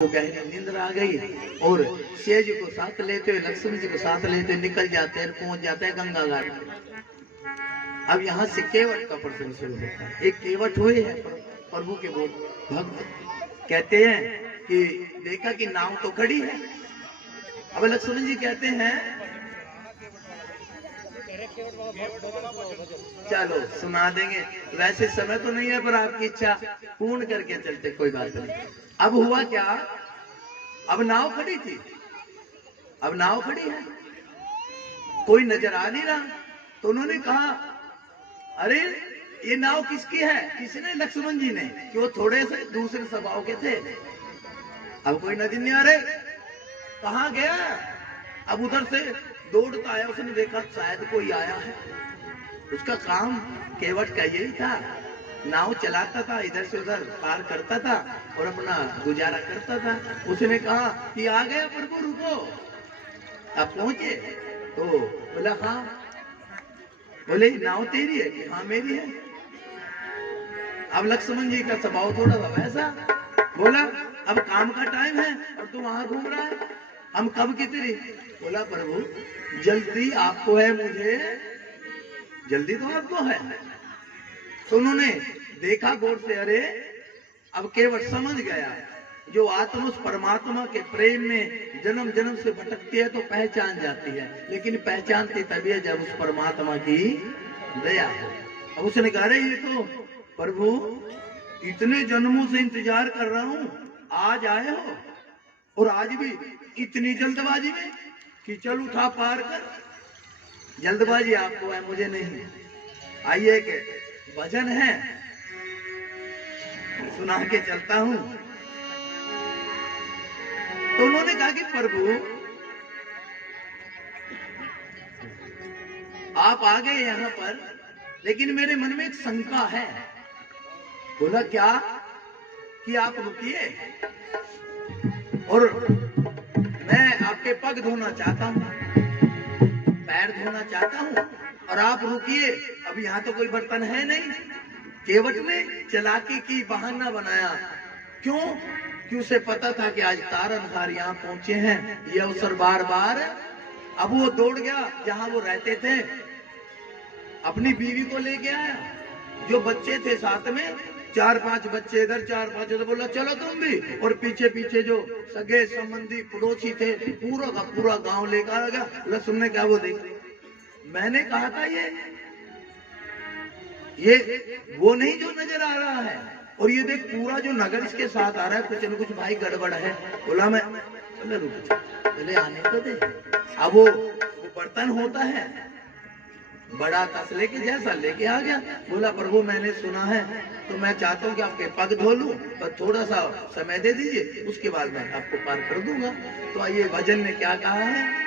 तो गहरी नींद आ गई और शेष जी को साथ लेते हुए लक्ष्मण जी को साथ लेते निकल जाते हैं, पहुंच जाते हैं गंगा घाट। अब यहाँ से केवट का प्रसंग शुरू होता है। एक केवट हुए हैं प्रभु के बोल भक्त, कहते हैं कि देखा कि नाव तो खड़ी है। अब लक्ष्मण जी कहते हैं चलो सुना देंगे, वैसे समय तो नहीं है पर आपकी इच्छा पूर्ण करके चलते, कोई बात नहीं। अब हुआ क्या, अब नाव खड़ी थी, अब नाव खड़ी है, कोई नजर आ नहीं रहा। तो उन्होंने कहा अरे ये नाव किसकी है? किसने? लक्ष्मण जी ने, कि वो थोड़े से दूसरे स्वभाव के थे। अब कोई नजर नहीं आ रहे, कहाँ गया? अब उधर से दौड़ता आया, उसने देखा शायद कोई आया है। उसका काम केवट का यही था, नाव चलाता था, इधर से उधर पार करता था और अपना गुजारा करता था। उसने कहा कि आ गया प्रभु, रुको। अब पहुंचे तो बोला हाँ। बोले नाव तेरी है? कि हाँ मेरी है। अब लक्ष्मण जी का स्वभाव थोड़ा सा वैसा, बोला अब काम का टाइम है और तू वहां घूम रहा है, हम कब की तेरी? बोला प्रभु जल्दी आपको है, मुझे जल्दी तो आपको है। तो उन्होंने देखा गौर से, अरे अब केवट समझ गया, जो आत्मा उस परमात्मा के प्रेम में जन्म जन्म से भटकती है तो पहचान जाती है, लेकिन पहचानती तभी है जब उस परमात्मा की दया है। अब उसने कहा अरे ये तो प्रभु इतने जन्मों से इंतजार कर रहा हूं, आज आए हो और आज भी इतनी जल्दबाजी में कि चल उठा पार कर। जल्दबाजी आपको है, मुझे नहीं। आइए के भजन है, सुना के चलता हूं। तो उन्होंने कहा कि प्रभु आप आ गए यहां पर, लेकिन मेरे मन में एक शंका है। बोला क्या? कि आप रुकिए और मैं आपके पग धोना चाहता हूं, पैर धोना चाहता हूं, और आप रुकिए। अब यहाँ तो कोई बर्तन है नहीं। केवट ने चालाकी की, बहाना बनाया। क्यों? कि उसे पता था कि आज तारनहार यहाँ पहुंचे हैं, ये अवसर बार बार। अब वो दौड़ गया जहां वो रहते थे, अपनी बीवी को लेके आया, जो बच्चे थे साथ में, 4-5 बच्चे इधर 4-5 उधर। बोला चलो तुम भी, और पीछे पीछे जो सगे संबंधी पड़ोसी थे पूरा का पूरा गांव लेकर आ गया। लक्ष्मण ने क्या वो देख, मैंने कहा था ये वो नहीं जो नजर आ रहा है, और ये देख पूरा जो नगर इसके साथ आ रहा है, कुछ न कुछ भाई गड़बड़ है। बोला मैं, बोले रुक बोले आने तो दे। अब वो बर्तन होता है बड़ा तसले के जैसा, लेके आ गया। बोला प्रभु मैंने सुना है तो मैं चाहता हूँ कि आपके पग धो लूं, पर थोड़ा सा समय दे दीजिए, उसके बाद मैं आपको पार कर दूंगा। तो आइए भजन ने क्या कहा है।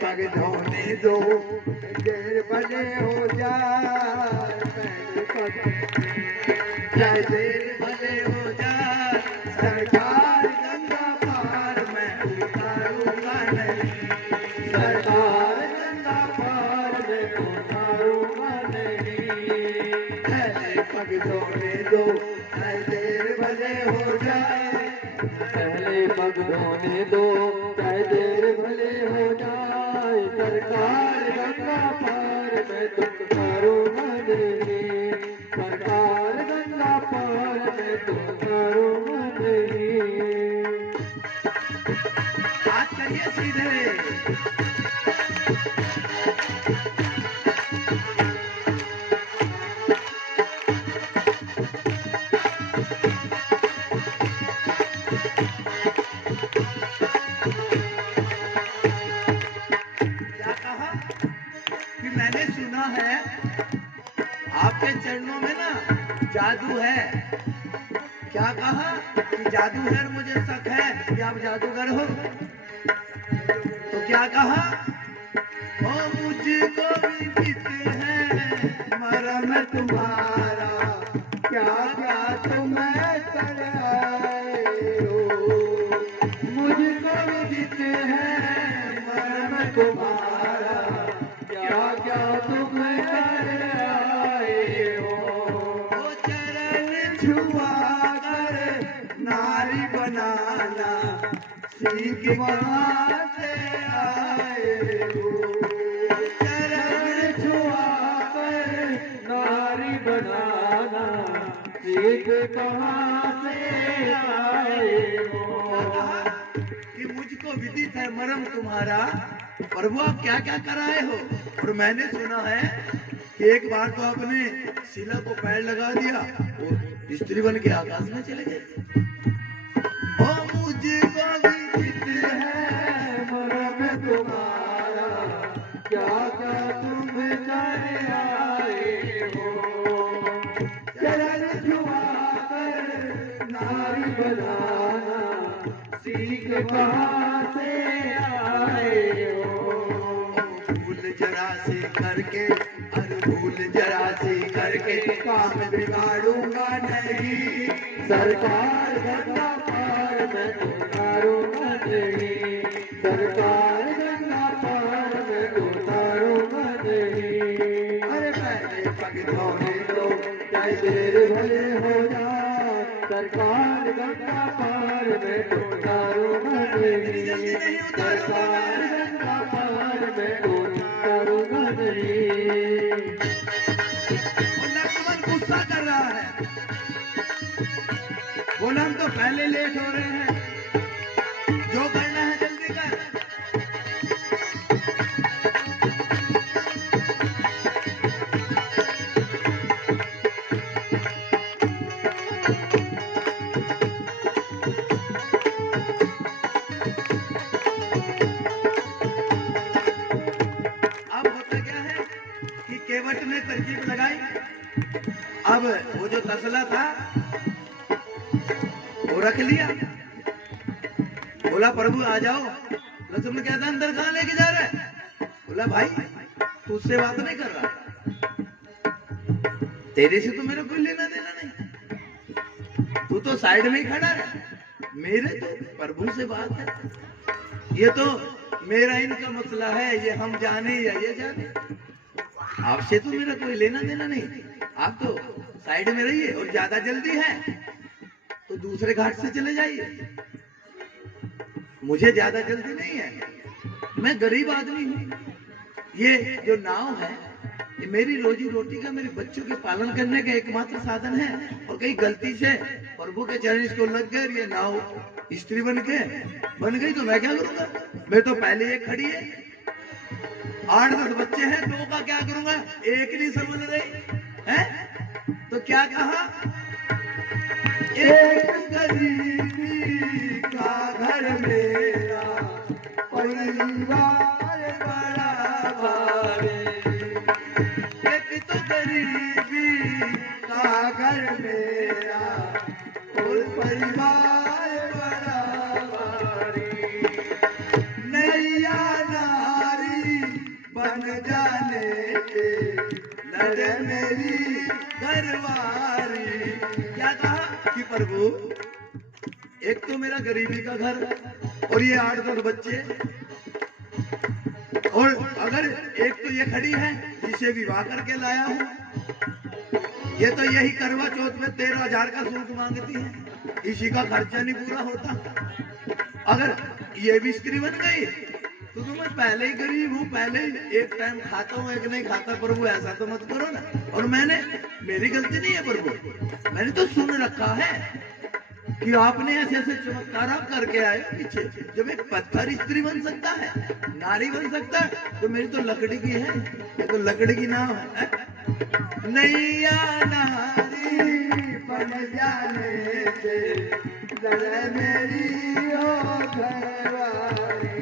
पग धोने दो देर भले हो जाए, देर भले हो जाए, सरकार गंगा पार मैं उतारूंगा नहीं, सरकार गंगा पार मैं उतारूंगा नहीं। पहले पग धोने दो देर भले हो जाए, पहले पग धोने दो देर भले हो जाए, सरकार गंगा पार मैं तुम करूँगा नहीं, सरकार गंगा पार मैं तुम करूँगा नहीं। बात करिए सीधे। मैंने सुना है आपके चरणों में ना जादू है, क्या कहा कि जादूगर, मुझे शक है कि आप जादूगर हो। तो क्या कहा, ओ मुझको विदित है मरम तुम्हारा, क्या क्या तुम कर आए हो। मुझको विदित है मरम तुम्हारा, क्या क्या तुम कर आए हो। वो चरण छुआ कर नारी बनाना सीख वहाँ से आए हो। चरण छुआ कर नारी बनाना सीख कहाँ से आए हो। कि मुझको विदित है मरम तुम्हारा, प्रभु आप क्या क्या कराए हो। और मैंने सुना है कि एक बार तो आपने शिला को पैर लगा दिया, वो स्त्री बन के आकाश में चले गए। ओ मुझको विदित है मरम तुम्हारा, क्या क्या तुम कर आए हो। चरण छुआ कर नारी बनाना सीख कहाँ से आए हो। भूल जरा सी करके, अरे भूल जरा सी करके काम बिगाड़ूंगा नहीं। सरकार गंगा पार मैं उतारूंगा नहीं। सरकार गंगा पार मैं उतारूंगा नहीं। अरे पहले पग धोने दो चाहे देर भले हो जाए। सरकार गंगा पार मैं उतारूंगा नहीं। सरकार गंगा पार मैं उतारूंगा नहीं। लक्ष्मण गुस्सा कर रहा है, बोला हम तो पहले लेट हो रहे हैं, जो करना है जल्दी कर। अब होता क्या है कि केवट ने तरकीब लगाई। अब वो जो तसला था वो रख लिया, बोला प्रभु आ जाओ। लक्ष्मण कहता अंदर कहाँ लेके जा रहा है। बोला भाई तू उससे बात नहीं कर रहा, तेरे से तो मेरा कोई लेना देना नहीं, तू तो साइड में ही खड़ा है। मेरे तो प्रभु से बात है, ये तो मेरा इनका मसला है, ये हम जाने या ये जाने, आपसे तो मेरा कोई लेना देना नहीं। आप तो साइड में रहिए और ज्यादा जल्दी है तो दूसरे घाट से चले जाइए, मुझे ज्यादा जल्दी नहीं है, मैं गरीब आदमी हूँ। ये जो नाव है ये मेरी रोजी रोटी का, मेरे बच्चों के पालन करने का एकमात्र साधन है। और कहीं गलती से प्रभु के चरण इसको लग गए, ये नाव स्त्री बन गई तो मैं क्या करूंगा। मैं तो पहले ये खड़ी है, 8-10 बच्चे हैं, 2 का क्या करूंगा, एक नहीं समझ रही है। तो क्या कहा, एक गरीबी का घर मेरा, परिवार बड़ा भारी। एक तो गरीबी का घर मेरा और परिवार बड़ा भारी। नैया नारी बन जाने के लड़े मेरी घरवारी। क्या कहा कि प्रभु एक तो मेरा गरीबी का घर और ये 8-10 बच्चे, और अगर एक तो ये खड़ी है जिसे विवाह करके लाया हूँ, ये तो यही करवा चौथ में 13,000 का सूट मांगती है, इसी का खर्चा नहीं पूरा होता। अगर ये भी स्त्री बन गई तो मैं पहले ही गरीब हूँ, पहले ही एक टाइम खाता हूँ, एक नहीं खाता। प्रभु ऐसा तो मत करो ना। और मेरी गलती नहीं है प्रभु, मैंने तो सुन रखा है कि आपने ऐसे ऐसे चमत्कार आप करके आए पीछे। जब एक पत्थर स्त्री बन सकता है, नारी बन सकता है, तो मेरी तो लकड़ी की है, ये तो लकड़ी की नाव है। नैया नारी बन जाने से लड़े मेरी ओ घरवारी।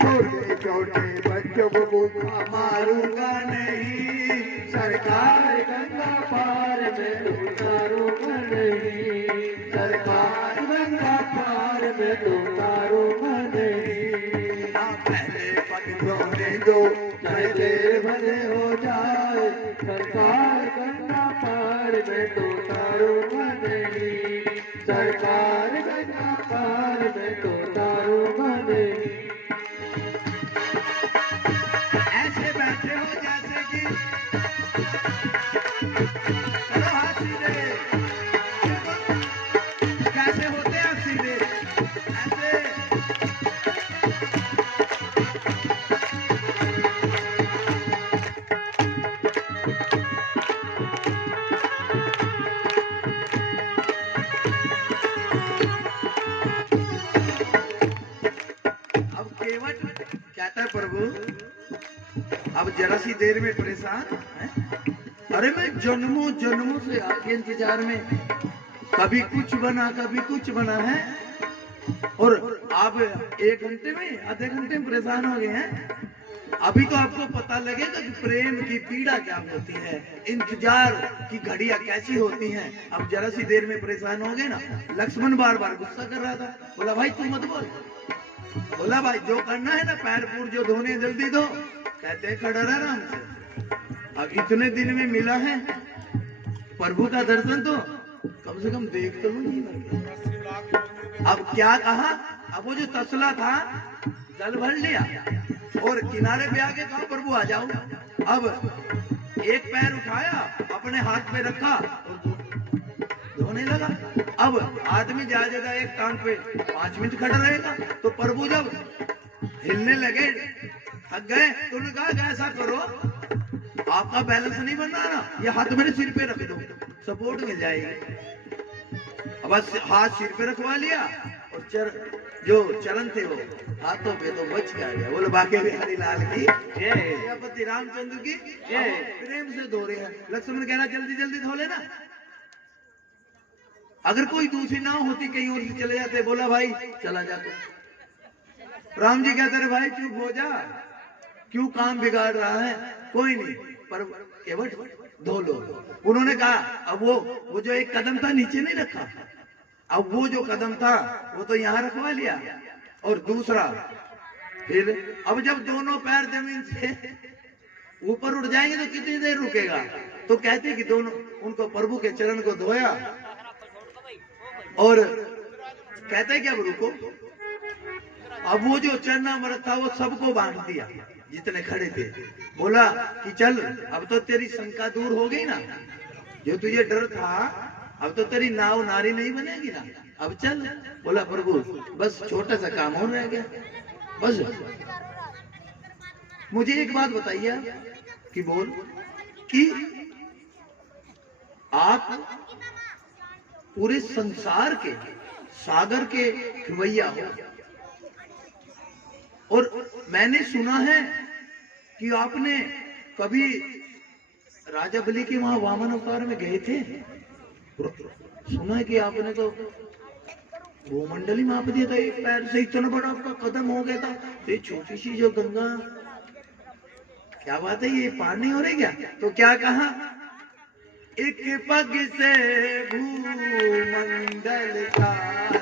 छोटे छोटे बच्चों को भूखा मारूंगा नहीं। सरकार गंगा पार में उतारूंगा नहीं। गंगा पार में तो उतारूंगा नहीं। पहले पग धोने दो चाहे देर भले हो जाए, सरकार गंगा पार में तो उतारूंगा नहीं। सरकार गंगा पार में तो उतारूंगा नहीं। ऐसे बैठे हो जैसे कि चलो हाथ सीधे, कैसे होते हैं आप सीधे ऐसे। अब केवट कहता है प्रभु अब जरा सी देर में परेशान है? अरे मैं जन्मों जन्मों से आपके इंतजार में, कभी कुछ बना कभी कुछ बना है, और आप 1 घंटे में आधे घंटे में परेशान हो गए हैं। अभी तो आपको पता लगेगा कि प्रेम की पीड़ा क्या होती है, इंतजार की घड़ियां कैसी होती हैं। अब जरा सी देर में परेशान हो गए ना। लक्ष्मण बार बार गुस्सा कर रहा था, बोला भाई तू मत बोल, बोला भाई जो करना है ना पैर पूर जो धोने जल्दी धो। कहते हैं खड़ा रह आराम से, अब इतने दिन में मिला है प्रभु का दर्शन तो कम से कम देख तो लूंगी। अब क्या कहा, अब वो जो तसला था जल भर लिया और किनारे पे आके कहा प्रभु आ जाओ। अब एक पैर उठाया अपने हाथ में रखा और धोने लगा। अब आदमी जाएगा एक टांग पे 5 मिनट खड़ा रहेगा, तो प्रभु जब हिलने लगे थक गए तो उन्होंने कहा ऐसा करो आपका बैलेंस नहीं बन रहा ना, ये हाथ मेरे सिर पे रख दो सपोर्ट मिल जाएगी। अब बस हाथ सिर पे रखवा लिया और जो चलन थे वो हाथों पे तो बच गया। बोले बाकी बिहारी लाल की पति रामचंद्र की प्रेम से धो रहे हैं। लक्ष्मण कह रहा जल्दी जल्दी धो लेना। अगर कोई दूसरी नाव होती कहीं और से चले जाते, बोला भाई चला जा तो। राम जी कहते रहे भाई चुप हो जा, क्यों काम बिगाड़ रहा है, कोई नहीं पर केवट धो लो। उन्होंने कहा अब वो जो एक कदम था नीचे नहीं रखा, अब वो जो कदम था वो तो यहाँ रखवा लिया। और दूसरा फिर अब जब दोनों पैर जमीन से ऊपर उठ जाएंगे तो कितनी देर रुकेगा। तो कहते कि दोनों उनको प्रभु के चरण को धोया और कहते कि अब रुको। अब वो जो चरना मृत था वो सबको बांट दिया जितने खड़े थे। बोला कि चल अब तो तेरी शंका दूर हो गई ना, जो तुझे डर था अब तो तेरी नाव नारी नहीं बनेगी ना, अब चल। बोला प्रभु बस छोटा सा काम और रह गया बस। मुझे एक बात बताइए कि बोल कि आप पूरे संसार के सागर के खिवैया हो, और मैंने सुना है कि आपने कभी राजा बलि के वहां वामन अवतार में गए थे। सुना है कि आपने तो वो मंडली माप दिया था, एक पैर से इतना बड़ा आपका कदम हो गया था। तो ये छोटी सी जो गंगा, क्या बात है, ये पार नहीं हो रही क्या? तो क्या कहा, एक पग से भूमंडल सारा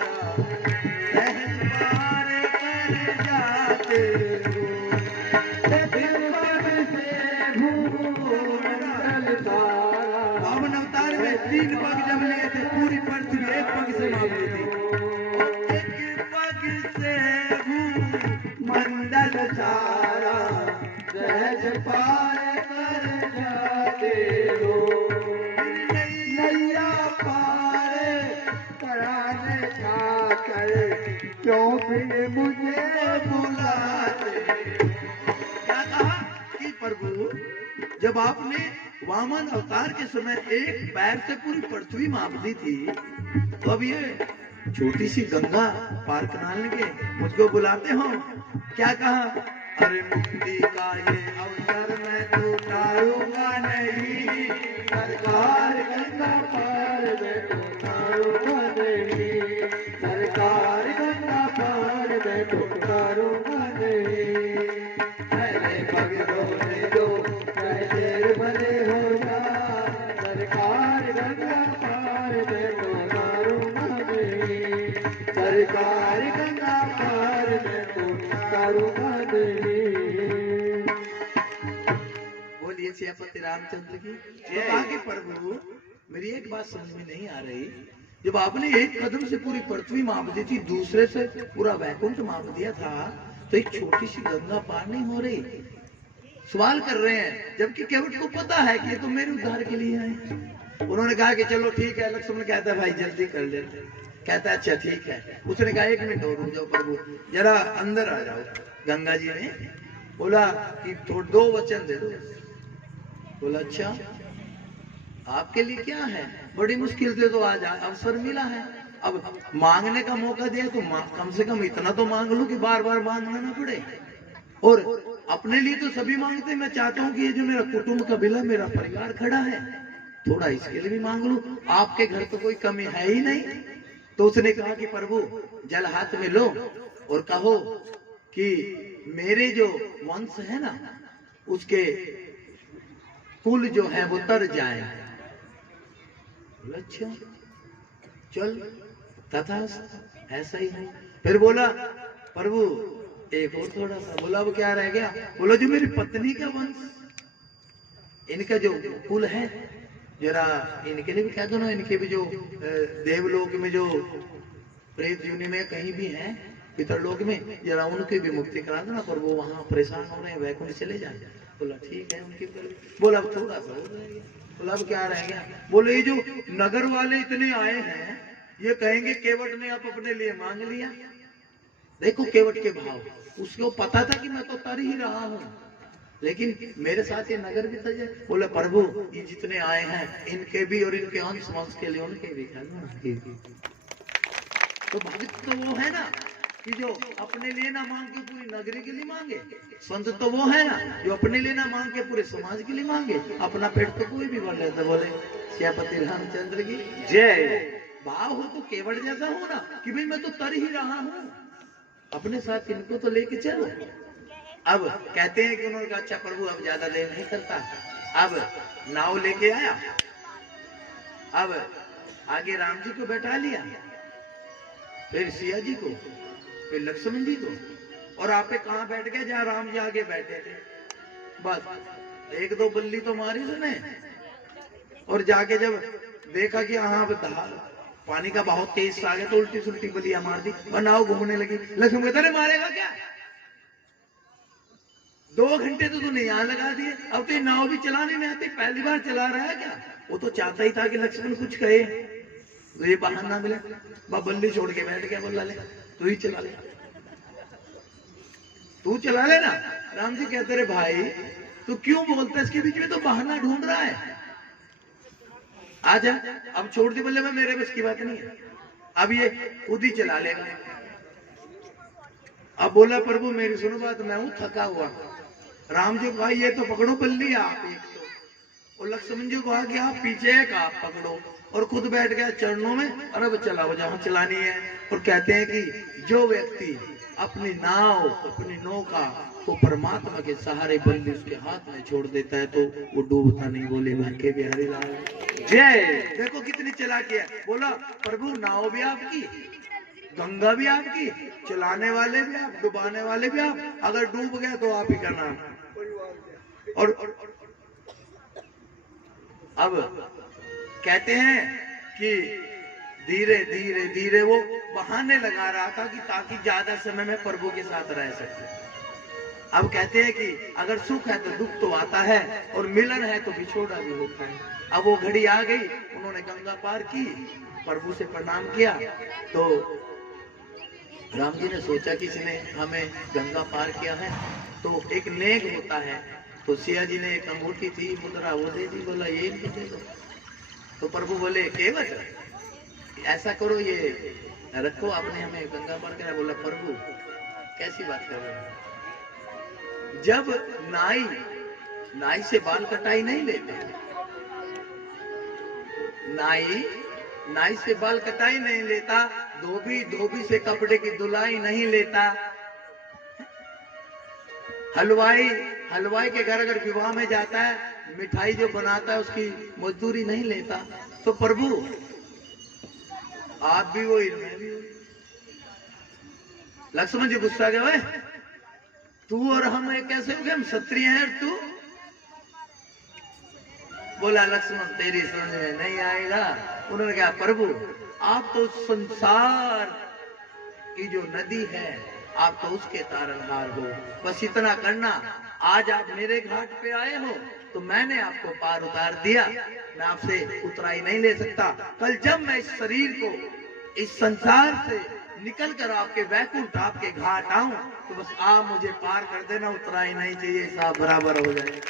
सहज पार कर जाते हो। वामन अवतार में 3 पग जब लिए थे, पूरी पृथ्वी 1 पग से माप ली थी। एक पग से भूमंडल सारा सहज पार कर जाते हो। नैया पार कराने खाकर क्यों फिर मुझे बुलाते। क्या कहा कि प्रभु जब आपने वामन अवतार के समय एक पैर से पूरी पृथ्वी माप दी थी, तो अब ये छोटी सी गंगा पार कराने के मुझको बुलाते हो। क्या कहा, अरे मुक्ति का ये अवसर मैं तो टालूंगा नहीं, सरकार गंगा पार में तो उतारूंगा नहीं। सरकार गंगा पार में तो उतारूंगा नहीं। पहले पग धोने दो चाहे देर भले हो जा, सरकार गंगा पार में तो उतारूंगा नहीं। सरकार गंगा पार मैं तो करूँगा नहीं। बोलिए सियापति रामचंद्र की। तो कहा कि प्रभु मेरी एक बात समझ में नहीं आ रही, जब आपने एक कदम से पूरी पृथ्वी माप दी थी, दूसरे से पूरा वैकुंठ माप दिया था, तो एक छोटी सी गंगा पार नहीं हो रही। सवाल कर रहे हैं, जबकि केवट को पता है कि ये तो मेरे उद्धार के लिए आए। उन्होंने कहा कि चलो ठीक है। लक्ष्मण कहता है भाई जल्दी कर ले। कहता है अच्छा ठीक है। उसने कहा 1 मिनट और रुक जाओ प्रभु, जरा अंदर आ जाओ। गंगा जी ने बोला कि तो 2 वचन दे दो। बोला अच्छा आपके लिए क्या है, बड़ी मुश्किल से तो आज अवसर मिला है, अब मांगने का मौका दिया तो कम से कम इतना तो मांग लूं कि बार बार मांगना ना पड़े। और अपने लिए तो सभी मांगते, मैं चाहता हूँ कि ये जो मेरा कुटुंब कबीला मेरा परिवार खड़ा है, थोड़ा इसके लिए भी मांग लूं। आपके घर तो कोई कमी है ही नहीं। तो उसने कहा कि प्रभु जल हाथ में लो और कहो कि मेरे जो वंश है ना उसके कुल जो है वो तर जाए। अच्छा चल तथा ऐसा ही है। फिर बोला प्रभु एक और थोड़ा सा। बोला वो क्या रह गया। बोला जो मेरी पत्नी का वंश, इनका जो कुल है, जरा इनके लिए भी कह दो ना, इनके भी जो देवलोक में जो प्रेत योनि में कहीं भी है, पितरलोक में, जरा उनकी भी मुक्ति करा दो ना, पर वो वहां परेशान हो रहे हैं, वैकुंठ चले जाए। बोला ठीक है उनकी। बोला अब थोड़ा सा हो जाएगा। बोला अब क्या रह गया। बोले ये जो नगर वाले इतने आए हैं, ये कहेंगे केवट ने आप अपने लिए मांग लिया। देखो केवट के भाव, उसको पता था कि मैं तो तर ही रहा हूं, लेकिन मेरे साथ ये नगर भी था। बोले प्रभु ये जितने आए हैं इनके भी और इनके अंश वंश के लिए उनके भी तो भक्त तो वो है ना कि जो अपने लिए ना मांग के पूरी नगरी के लिए मांगे। संत तो वो है ना जो अपने लिए ना मांग के पूरे समाज के लिए मांगे। अपना पेट तो कोई भी भर लेता। बोले सियापति रामचंद्र की जय। भाव हो तो केवट जैसा हो ना कि भाई मैं तो तर ही रहा हूं, अपने साथ इनको तो लेके चलो। अब कहते हैं कि उन्होंने कहा अच्छा प्रभु अब ज्यादा देर नहीं करता। अब नाव लेके आया, अब आगे राम जी को बैठा लिया, फिर सिया जी को, फिर लक्ष्मण जी को, और आप कहां बैठ गए जहां राम जी आगे बैठे थे। बस 1-2 बल्ली तो मारी उसने, और जाके जब देखा कि हाँ पानी का बहुत तेज आ गया तो उल्टी सुल्टी बलियां मार दी और नाव घूमने लगी। लक्ष्मण कहता अरे मारेगा क्या, 2 घंटे तो तूने यहाँ लगा दिए, अब तो नाव भी चलाने नहीं आती, पहली बार चला रहा है क्या। वो तो चाहता ही था कि लक्ष्मण कुछ कहे, तो ये बहाना मिले, बल्ली छोड़ के बैठ गया। बोला ले तू ही चला ले, तू चला ले ना। राम जी कहते रहे भाई तू क्यों बोलता है, इसके बीच में तो बहाना ढूंढ रहा है, आजा। अब छोड़ दी। बोले मैं मेरे बस की बात नहीं है, अब ये खुद ही चला लेगा। अब बोला प्रभु मेरी सुनो बात, मैं हूं थका हुआ। राम जी कहा ये तो पकड़ो बल्ली आप एक तो, और लक्ष्मण जी कहा कि आप पीछे एक आप पकड़ो, और खुद बैठ गया चरणों में और अब चलाओ जहां चलानी है। और कहते हैं कि जो व्यक्ति अपनी नाव अपनी नौका को परमात्मा के सहारे बल्ली उसके हाथ में छोड़ देता है तो वो डूबता नहीं। बोले भाग्य बिहारी लाल जय। देखो कितनी चालाकी है। बोला प्रभु नाव भी आपकी, गंगा भी आपकी, चलाने वाले भी आप, डुबाने वाले भी आप, अगर डूब गया तो आप ही का नाम। और अब कहते हैं कि धीरे धीरे धीरे वो बहाने लगा रहा था कि ताकि ज्यादा समय में प्रभु के साथ रह सके। अब कहते हैं कि अगर सुख है तो दुख तो आता है, और मिलन है तो बिछोड़ा भी होता है। अब वो घड़ी आ गई, उन्होंने गंगा पार की, प्रभु से प्रणाम किया। तो राम जी ने सोचा कि इसने हमें गंगा पार किया है तो एक नेक होता है। तो सिया जी ने एक अंगूठी थी मुद्रा वो दे दी। बोला ये इनको दे दो। तो प्रभु बोले केवट ऐसा करो ये रखो, आपने हमें गंगा पार किया। बोला प्रभु कैसी बात कर रहे हैं, जब नाई से बाल कटाई नहीं लेते, नाई से बाल कटाई नहीं लेता, धोबी से कपड़े की धुलाई नहीं लेता, हलवाई के घर अगर विवाह में जाता है मिठाई जो बनाता है उसकी मजदूरी नहीं लेता, तो प्रभु आप भी वही मैं भी वही। लक्ष्मण जी गुस्सा गए, ओए तू और हम एक कैसे हो गए, हम क्षत्रिय हैं और तू। बोला लक्ष्मण तेरी समझ में नहीं आएगा। उन्होंने कहा प्रभु आप तो संसार की जो नदी है आप तो उसके तारनहार हो, बस इतना करना, आज आप मेरे घाट पे आए हो तो मैंने आपको पार उतार दिया, मैं आपसे उतराई नहीं ले सकता। कल जब मैं इस शरीर को इस संसार से निकल कर आपके वैकुंठ आपके घाट आऊं तो बस आप मुझे पार कर देना, उतराई नहीं चाहिए, साहब बराबर हो जाए।